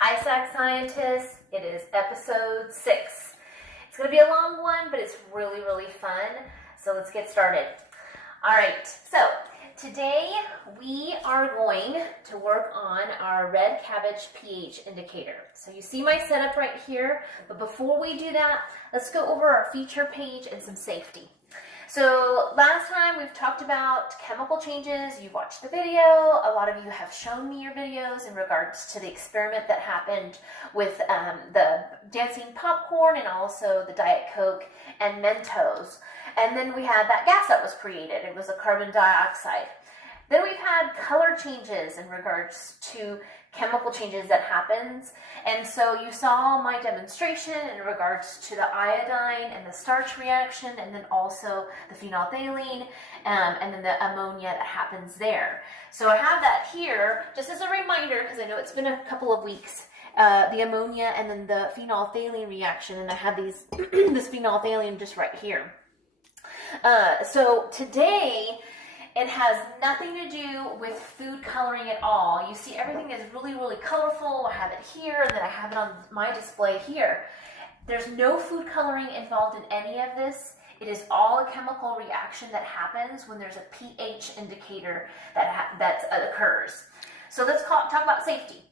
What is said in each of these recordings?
Hi, SAC scientists. It is episode 6. It's going to be a long one, but it's really, really fun. So let's get started. All right. So today we are going to work on our red cabbage pH indicator. So you see my setup right here. But before we do that, let's go over our feature page and some safety. So last time we've talked about chemical changes. You watched the video. A lot of you have shown me your videos in regards to the experiment that happened with the dancing popcorn and also the Diet Coke and Mentos. And then we had that gas that was created. It was a carbon dioxide. Then we've had color changes in regards to chemical changes that happens. And so you saw my demonstration in regards to the iodine and the starch reaction, and then also the phenolphthalein, and then the ammonia that happens there. So I have that here just as a reminder, because I know it's been a couple of weeks, the ammonia and then the phenolphthalein reaction, and I have these this phenolphthalein just right here. So today, it has nothing to do with food coloring at all. You see everything is really, really colorful. I have it here, and then I have it on my display here. There's no food coloring involved in any of this. It is all a chemical reaction that happens when there's a pH indicator that occurs. So let's talk about safety.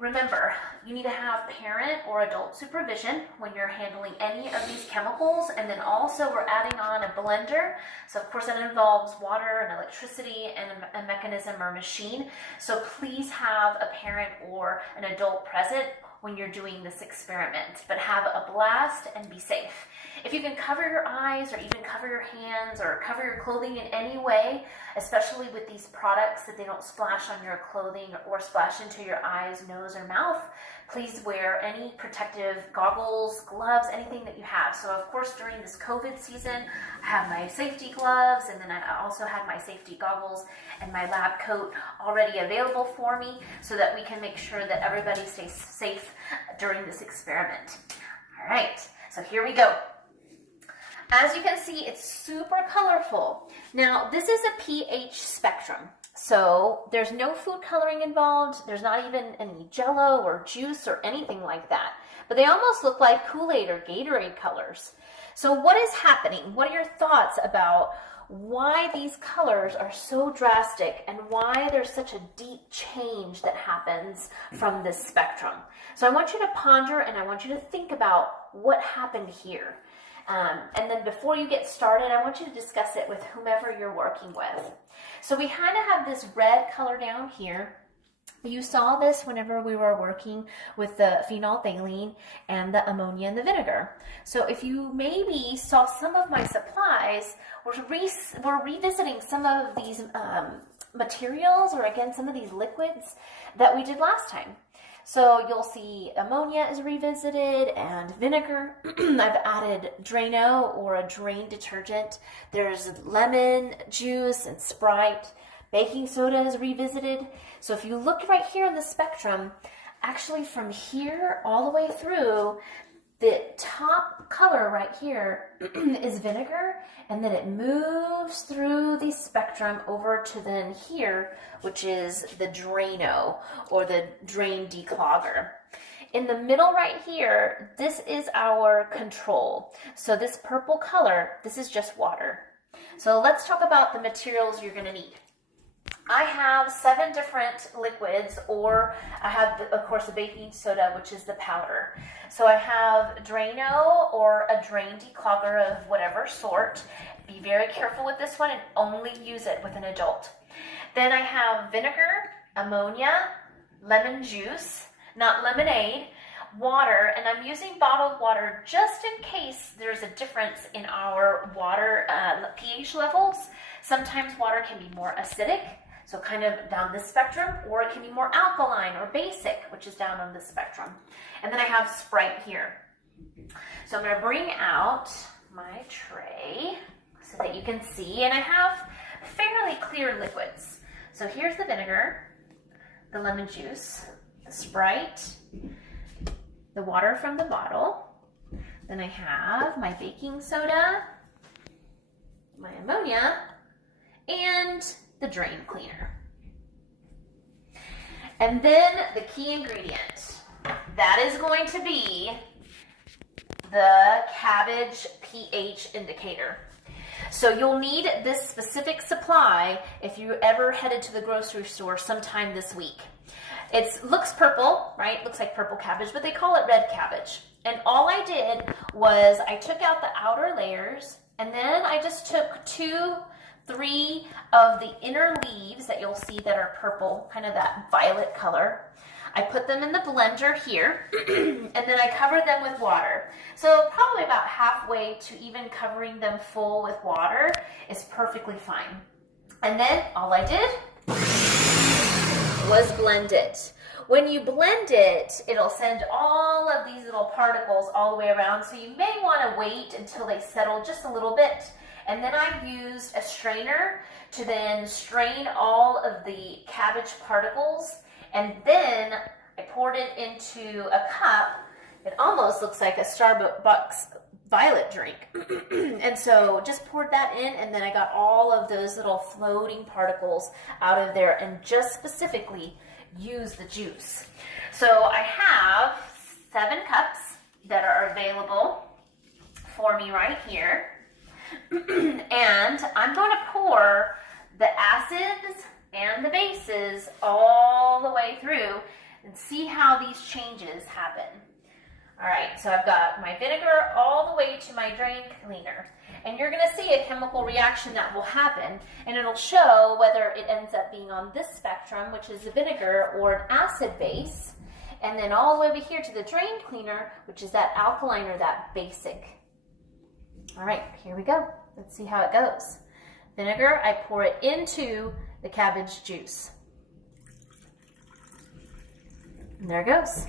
Remember, you need to have parent or adult supervision when you're handling any of these chemicals. And then also we're adding on a blender. So of course that involves water and electricity and a mechanism or machine. So please have a parent or an adult present when you're doing this experiment, but have a blast and be safe. If you can cover your eyes or even cover your hands or cover your clothing in any way, especially with these products that they don't splash on your clothing or splash into your eyes, nose, or mouth, please wear any protective goggles, gloves, anything that you have. So of course during this COVID season, I have my safety gloves, and then I also have my safety goggles and my lab coat already available for me so that we can make sure that everybody stays safe during this experiment. All right, so here we go. As you can see, it's super colorful. Now, this is a pH spectrum, so there's no food coloring involved. There's not even any Jell-O or juice or anything like that, but they almost look like Kool-Aid or Gatorade colors. So what is happening? What are your thoughts about why these colors are so drastic and why there's such a deep change that happens from this spectrum? So I want you to ponder, and I want you to think about what happened here. And then before you get started, I want you to discuss it with whomever you're working with. So we kind of have this red color down here. You saw this whenever we were working with the phenolphthalein and the ammonia and the vinegar. So if you maybe saw some of my supplies, we're revisiting some of these materials, or again, some of these liquids that we did last time. So you'll see ammonia is revisited and vinegar. I've added Drano or a drain detergent. There's lemon juice and Sprite. Baking soda is revisited. So if you look right here on the spectrum, actually from here all the way through, the top color right here is vinegar, and then it moves through the spectrum over to then here, which is the Drano or the drain declogger. In the middle right here, this is our control. So this purple color, this is just water. So let's talk about the materials you're going to need. I have 7 different liquids, or I have, of course, a baking soda, which is the powder. So I have Drano or a drain declogger of whatever sort. Be very careful with this one and only use it with an adult. Then I have vinegar, ammonia, lemon juice, not lemonade, water, and I'm using bottled water just in case there's a difference in our water pH levels. Sometimes water can be more acidic, so kind of down this spectrum, or it can be more alkaline or basic, which is down on this spectrum. And then I have Sprite here. So I'm going to bring out my tray so that you can see, and I have fairly clear liquids. So here's the vinegar, the lemon juice, the Sprite, the water from the bottle. Then I have my baking soda, my ammonia, and the drain cleaner. And then the key ingredient, that is going to be the cabbage pH indicator. So you'll need this specific supply if you ever headed to the grocery store sometime this week. It looks purple, right? Looks like purple cabbage, but they call it red cabbage. And all I did was I took out the outer layers, and then I just took 2-3 of the inner leaves that you'll see that are purple, kind of that violet color. I put them in the blender here, and then I covered them with water. So probably about halfway to even covering them full with water is perfectly fine. And then all I did was blend it. When you blend it, it'll send all of these little particles all the way around, so you may want to wait until they settle just a little bit. And then I used a strainer to then strain all of the cabbage particles, and then I poured it into a cup. It almost looks like a Starbucks violet drink. And so just poured that in, and then I got all of those little floating particles out of there and just specifically use the juice. So I have 7 cups that are available for me right here. And I'm going to pour the acids and the bases all the way through and see how these changes happen. All right, so I've got my vinegar all the way to my drain cleaner, and you're going to see a chemical reaction that will happen, and it'll show whether it ends up being on this spectrum, which is the vinegar, or an acid base, and then all the way over here to the drain cleaner, which is that alkaline or that basic. All right, here we go. Let's see how it goes. Vinegar, I pour it into the cabbage juice. And there it goes.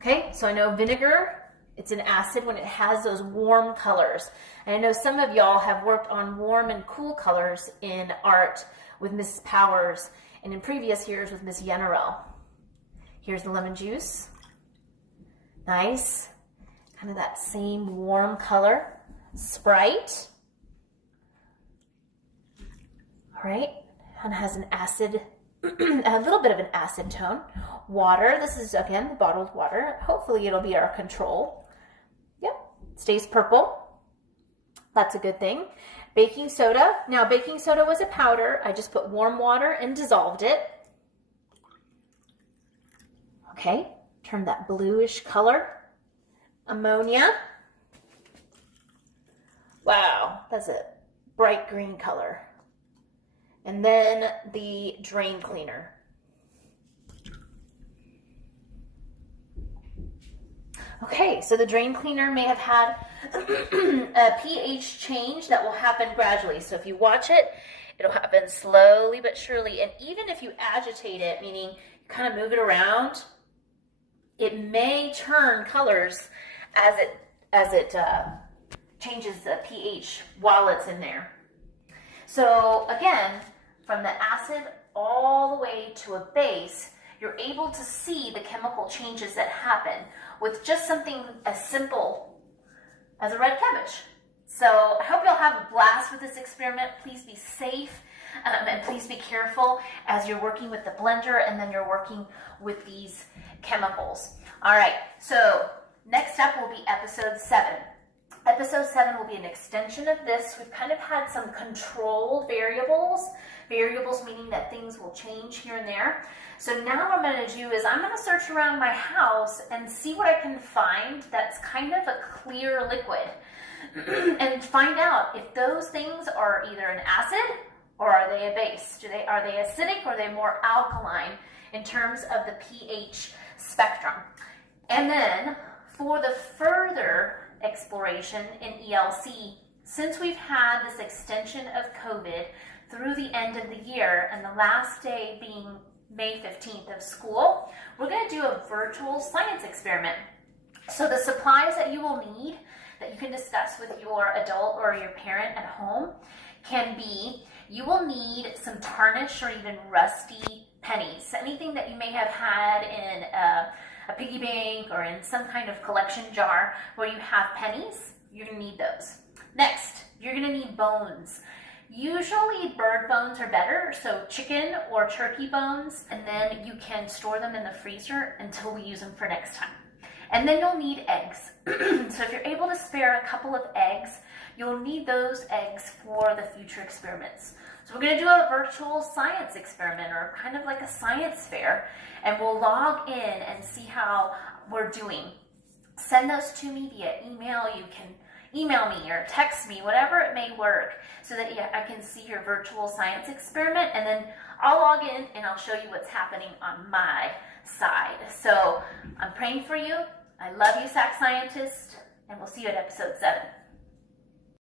Okay, so I know vinegar, it's an acid when it has those warm colors. And I know some of y'all have worked on warm and cool colors in art with Mrs. Powers and in previous years with Miss Yenarel. Here's the lemon juice. Nice. Kind of that same warm color. Sprite. All right, and has an acid, a little bit of an acid tone. Water, this is again the bottled water. Hopefully it'll be our control. Yep, stays purple. That's a good thing. Baking soda. Now baking soda was a powder. I just put warm water and dissolved it. Okay, turn that bluish color. Ammonia. Wow, that's a bright green color. And then the drain cleaner. Okay, so the drain cleaner may have had a pH change that will happen gradually. So if you watch it, it'll happen slowly but surely. And even if you agitate it, meaning you kind of move it around, it may turn colors as it changes the pH while it's in there. So again, from the acid all the way to a base, you're able to see the chemical changes that happen with just something as simple as a red cabbage. So I hope you'll have a blast with this experiment. Please be safe and please be careful as you're working with the blender and then you're working with these chemicals. All right, so next up will be episode 7. Episode 7 will be an extension of this. We've kind of had some controlled variables meaning that things will change here and there. So now what I'm going to do is I'm going to search around my house and see what I can find that's kind of a clear liquid and find out if those things are either an acid or are they a base. Are they acidic or are they more alkaline in terms of the pH spectrum? And then for the further exploration in ELC, since we've had this extension of COVID through the end of the year and the last day being May 15th of school, we're going to do a virtual science experiment. So the supplies that you will need that you can discuss with your adult or your parent at home can be, you will need some tarnished or even rusty pennies, anything that you may have had in a piggy bank or in some kind of collection jar where you have pennies. You're going to need those. Next, you're going to need bones. Usually bird bones are better, so chicken or turkey bones, and then you can store them in the freezer until we use them for next time. And then you'll need eggs. So if you're able to spare a couple of eggs, you'll need those eggs for the future experiments. So we're going to do a virtual science experiment, or kind of like a science fair, and we'll log in and see how we're doing. Send those to me via email. You can email me or text me, whatever it may work, so that I can see your virtual science experiment, and then I'll log in and I'll show you what's happening on my side. So I'm praying for you. I love you, SAC scientists, and we'll see you at episode 7.